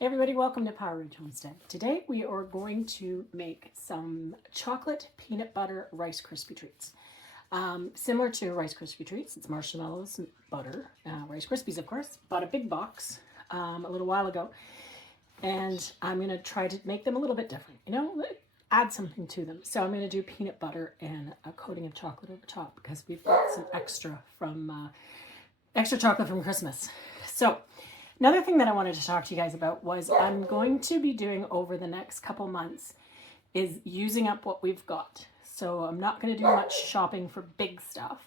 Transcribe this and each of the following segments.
Hey everybody, welcome to Power Root Homestead. Today we are going to make some chocolate peanut butter Rice Krispie treats. Similar to Rice Krispie treats, it's marshmallows and butter, Rice Krispies of course. Bought a big box a little while ago, and I'm going to try to make them a little bit different. Add something to them. So I'm going to do peanut butter and a coating of chocolate over top because we've got some extra chocolate from Christmas. So another thing that I wanted to talk to you guys about was I'm going to be doing over the next couple months is using up what we've got. So I'm not going to do much shopping for big stuff.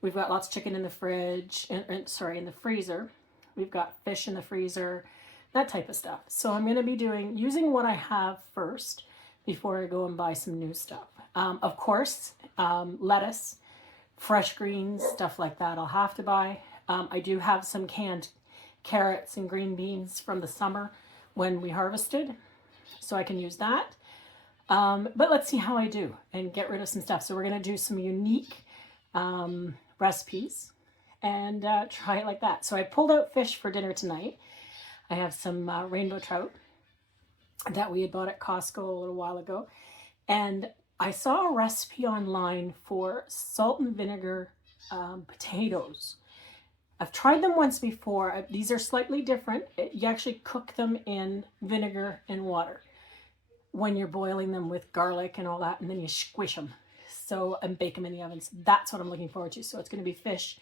We've got lots of chicken in the fridge, in the freezer. We've got fish in the freezer, that type of stuff. So I'm going to be using what I have first before I go and buy some new stuff. Of course, lettuce, fresh greens, stuff like that I'll have to buy. I do have some canned carrots and green beans from the summer when we harvested, so I can use that. But let's see how I do and get rid of some stuff. So we're going to do some unique recipes and try it like that. So I pulled out fish for dinner tonight. I have some rainbow trout that we had bought at Costco a little while ago. And I saw a recipe online for salt and vinegar potatoes. I've tried them once before. These are slightly different. You actually cook them in vinegar and water when you're boiling them with garlic and all that, and then you squish them and bake them in the oven. So that's what I'm looking forward to. So it's going to be fish,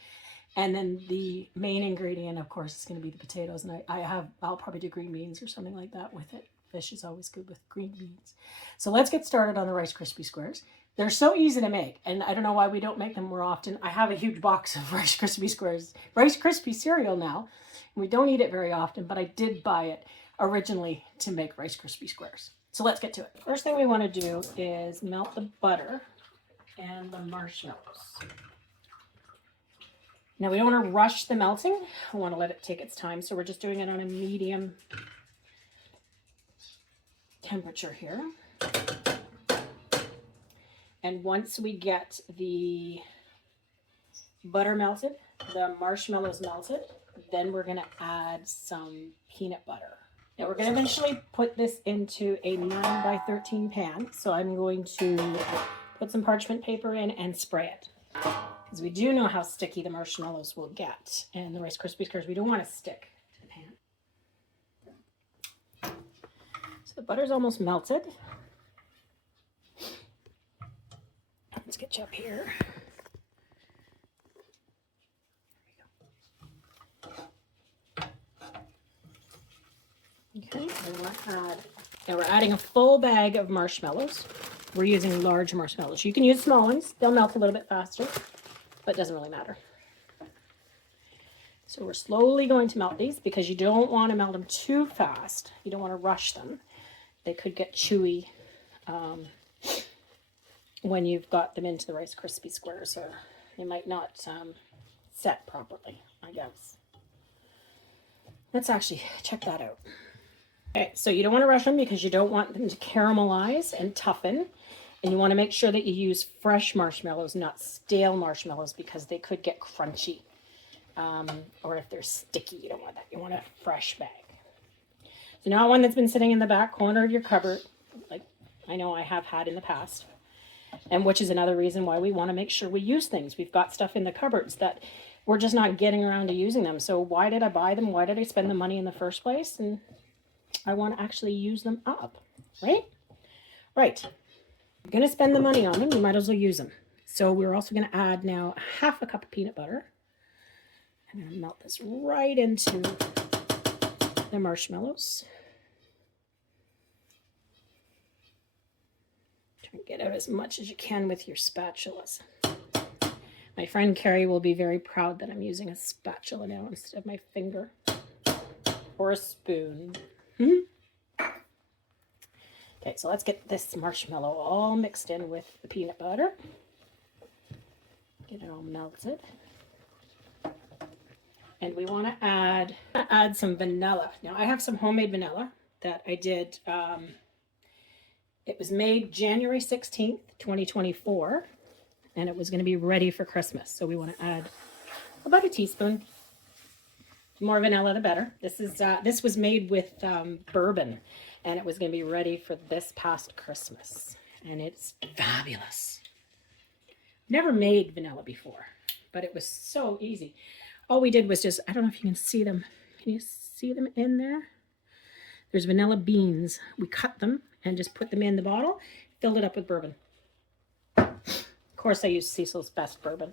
and then the main ingredient, of course, is going to be the potatoes. And I'll probably do green beans or something like that with it. Fish is always good with green beans. So let's get started on the Rice Krispie squares. They're so easy to make, and I don't know why we don't make them more often. I have a huge box of Rice Krispie squares, Rice Krispie cereal now. We don't eat it very often, but I did buy it originally to make Rice Krispie squares. So let's get to it. First thing we want to do is melt the butter and the marshmallows. Now we don't want to rush the melting. We want to let it take its time, so we're just doing it on a medium temperature here. And once we get the butter melted, the marshmallows melted, then we're going to add some peanut butter. Now we're going to eventually put this into a 9 by 13 pan. So I'm going to put some parchment paper in and spray it. Because we do know how sticky the marshmallows will get. And the Rice Krispie squares, we don't want to stick to the pan. So the butter's almost melted. Let's get you up here. Okay, now we're adding a full bag of marshmallows. We're using large marshmallows. You can use small ones. They'll melt a little bit faster, but it doesn't really matter. So we're slowly going to melt these because you don't want to melt them too fast. You don't want to rush them. They could get chewy when you've got them into the Rice Krispie squares, or they might not set properly, I guess. Let's actually check that out. Okay, so you don't want to rush them because you don't want them to caramelize and toughen. And you want to make sure that you use fresh marshmallows, not stale marshmallows, because they could get crunchy. Or if they're sticky, you don't want that. You want a fresh bag. So not one that's been sitting in the back corner of your cupboard, like I know I have had in the past. And which is another reason why we want to make sure we use things. We've got stuff in the cupboards that we're just not getting around to using them. So why did I buy them? Why did I spend the money in the first place? And I want to actually use them up, right? Right. You're going to spend the money on them. You might as well use them. So we're also going to add now half a cup of peanut butter. I'm going to melt this right into the marshmallows. Try and get out as much as you can with your spatulas. My friend Carrie will be very proud that I'm using a spatula now instead of my finger or a spoon. Okay, so let's get this marshmallow all mixed in with the peanut butter. Get it all melted. And we want to add some vanilla. Now I have some homemade vanilla that I did. It was made January 16th, 2024, and it was going to be ready for Christmas. So we want to add about a teaspoon The more vanilla, the better. This was made with bourbon, and it was going to be ready for this past Christmas, and it's fabulous. Never made vanilla before, but it was so easy. All we did was just, I don't know if you can see them. Can you see them in there? There's vanilla beans. We cut them and just put them in the bottle, filled it up with bourbon. Of course, I used Cecil's Best Bourbon.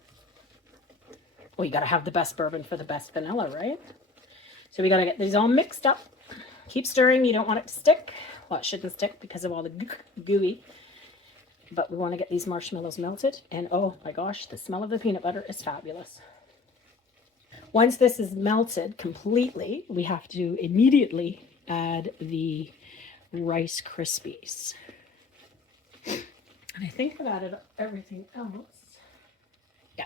Well, you got to have the best bourbon for the best vanilla, right? So we got to get these all mixed up. Keep stirring. You don't want it to stick. Well, it shouldn't stick because of all the gooey. But we want to get these marshmallows melted. And oh my gosh, the smell of the peanut butter is fabulous. Once this is melted completely, we have to immediately add the Rice Krispies. And I think I've added everything else. Yeah.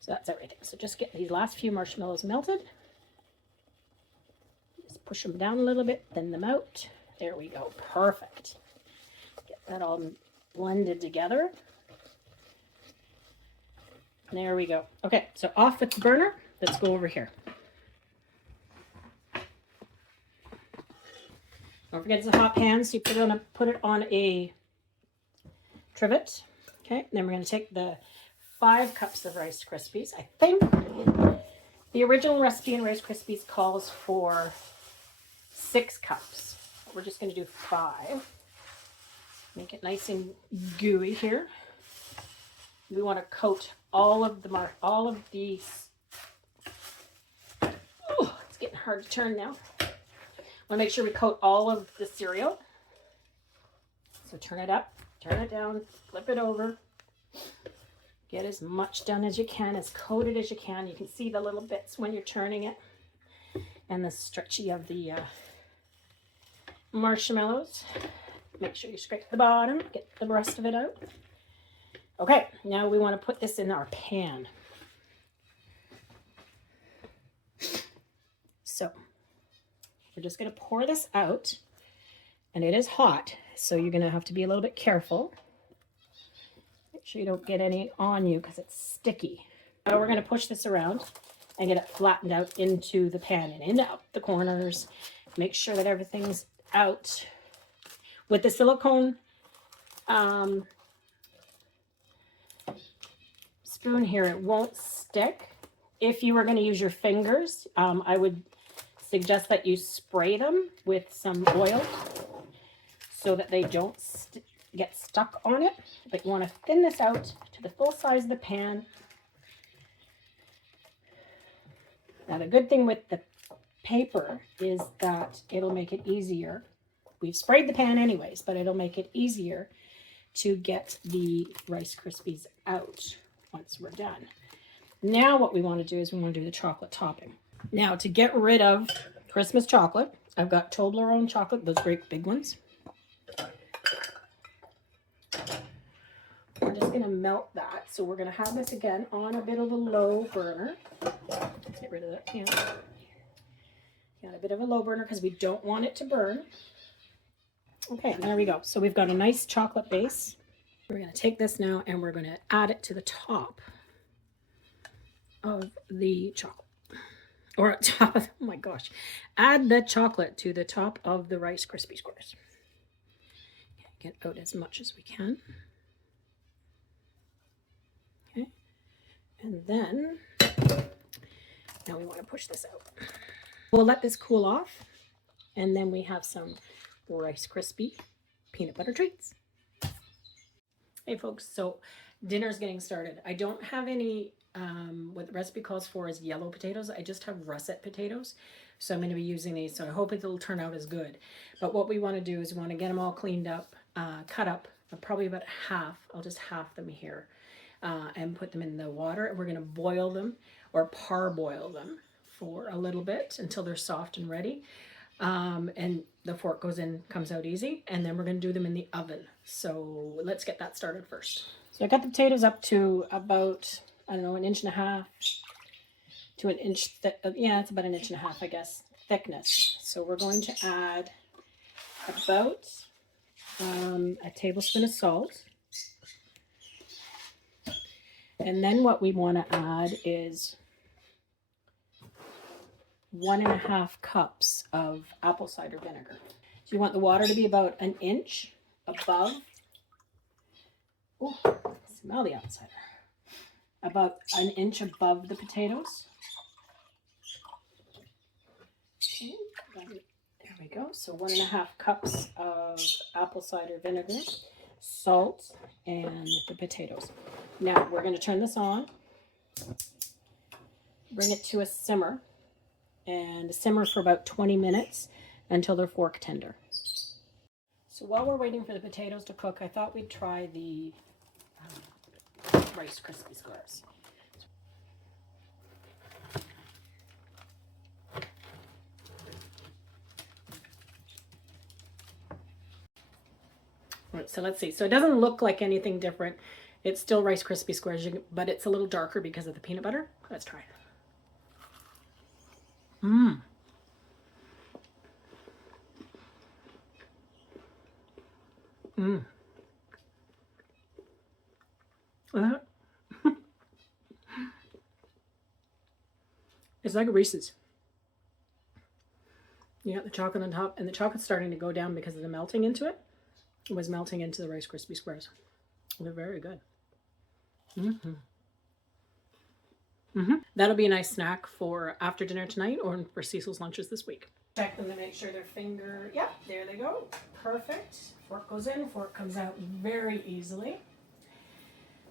So that's everything. So just get these last few marshmallows melted. Just push them down a little bit, thin them out. There we go. Perfect. Get that all blended together. There we go. Okay, so off with the burner. Let's go over here. Don't forget it's a hot pan, so you put it on a trivet. Okay, then we're going to take the 5 cups of Rice Krispies. I think the original recipe in Rice Krispies calls for 6 cups. We're just going to do 5. Make it nice and gooey here. We want to coat all of these. Oh, it's getting hard to turn now. Want to make sure we coat all of the cereal. So turn it up, turn it down, flip it over. Get as much done as you can, as coated as you can. You can see the little bits when you're turning it. And the stretchy of the marshmallows. Make sure you scrape the bottom, get the rest of it out. Okay, now we want to put this in our pan. So we're just going to pour this out, and it is hot, so you're going to have to be a little bit careful. Make sure you don't get any on you because it's sticky. Now we're going to push this around and get it flattened out into the pan and in out the corners. Make sure that everything's out. With the silicone spoon here, it won't stick. If you were going to use your fingers, I would suggest that you spray them with some oil so that they don't get stuck on it. But you want to thin this out to the full size of the pan. Now the good thing with the paper is that it'll make it easier. We've sprayed the pan anyways, but it'll make it easier to get the Rice Krispies out once we're done. Now what we want to do is we want to do the chocolate topping. Now to get rid of Christmas chocolate, I've got Toblerone chocolate, those great big ones. We're just going to melt that. So we're going to have this again on a bit of a low burner. Let's get rid of that pan. Got a bit of a low burner because we don't want it to burn. Okay, there we go. So we've got a nice chocolate base. We're going to take this now and we're going to add it to the top of the chocolate. Or top of, oh my gosh. Add the chocolate to the top of the Rice Krispie squares. Get out as much as we can. Okay. And then, now we want to push this out. We'll let this cool off. And then we have some Rice Krispie peanut butter treats. Hey folks, so dinner's getting started. I don't have any, what the recipe calls for is yellow potatoes. I just have russet potatoes. So I'm going to be using these. So I hope it'll turn out as good. But what we want to do is we want to get them all cleaned up, cut up, probably about half. I'll just half them here and put them in the water. And we're going to boil them or parboil them for a little bit until they're soft and ready. And the fork goes in, comes out easy, and then we're going to do them in the oven. So let's get that started first. So I got the potatoes up to about, I don't know, 1.5 inches to an inch thick. Yeah, it's about 1.5 inches, I guess, thickness. So we're going to add about a tablespoon of salt. And then what we want to add is 1.5 cups of apple cider vinegar. So you want the water to be about 1 inch above, oh, smell the apple cider, about 1 inch above the potatoes. Okay, there we go. So 1.5 cups of apple cider vinegar, salt, and the potatoes. Now we're going to turn this on, bring it to a simmer, and simmer for about 20 minutes until they're fork tender. So while we're waiting for the potatoes to cook, I thought we'd try the Rice Krispie squares. All right, so let's see. So it doesn't look like anything different. It's still Rice Krispie squares, but it's a little darker because of the peanut butter. Let's try it. Mmm. Mmm. It's like a Reese's. You got the chocolate on top, and the chocolate's starting to go down because of the melting into it. It was melting into the Rice Krispie squares. They're very good. That'll be a nice snack for after dinner tonight or for Cecil's lunches this week. Check them to make sure their finger, yeah, there they go. Perfect. Fork goes in, fork comes out very easily.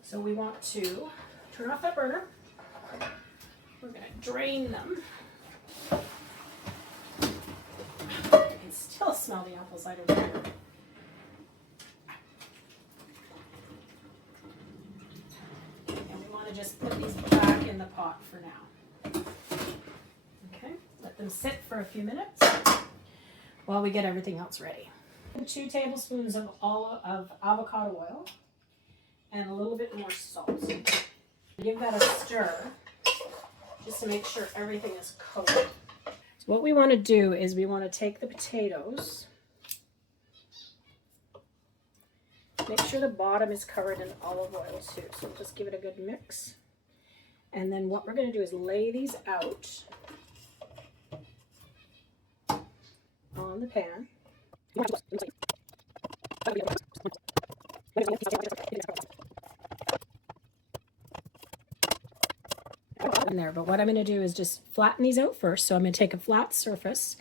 So we want to turn off that burner. We're going to drain them. I can still smell the apple cider vinegar. Just put these back in the pot for now. Okay, let them sit for a few minutes while we get everything else ready. 2 tablespoons of avocado oil and a little bit more salt. Give that a stir just to make sure everything is coated. So what we want to do is we want to take the potatoes, make sure the bottom is covered in olive oil too. So just give it a good mix. And then what we're going to do is lay these out on the pan. In there, but what I'm going to do is just flatten these out first. So I'm going to take a flat surface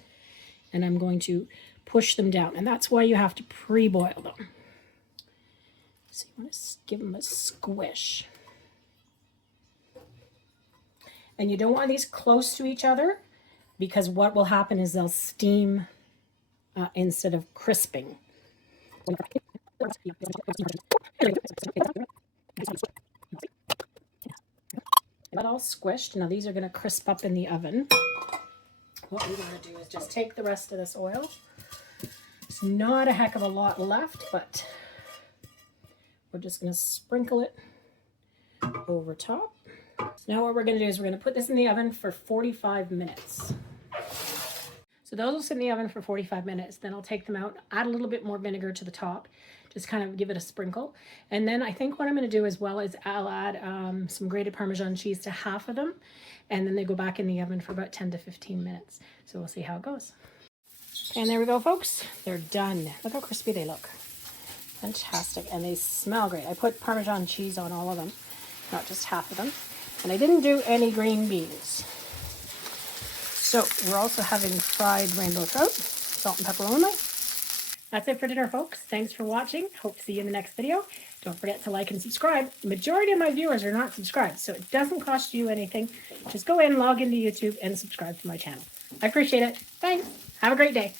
and I'm going to push them down. And that's why you have to pre-boil them. So you want to give them a squish. And you don't want these close to each other because what will happen is they'll steam instead of crisping. That all squished. Now these are going to crisp up in the oven. What we want to do is just take the rest of this oil. It's not a heck of a lot left, but we're just going to sprinkle it over top. So now what we're going to do is we're going to put this in the oven for 45 minutes. So those will sit in the oven for 45 minutes. Then I'll take them out, add a little bit more vinegar to the top, just kind of give it a sprinkle. And then I think what I'm going to do as well is I'll add some grated Parmesan cheese to half of them. And then they go back in the oven for about 10 to 15 minutes. So we'll see how it goes. And there we go, folks. They're done. Look how crispy they look. Fantastic. And they smell great. I put Parmesan cheese on all of them, not just half of them. And I didn't do any green beans. So we're also having fried rainbow trout, salt and pepper only. That's it for dinner, folks. Thanks for watching. Hope to see you in the next video. Don't forget to like and subscribe. The majority of my viewers are not subscribed, so it doesn't cost you anything. Just go in, log into YouTube, and subscribe to my channel. I appreciate it. Thanks. Have a great day.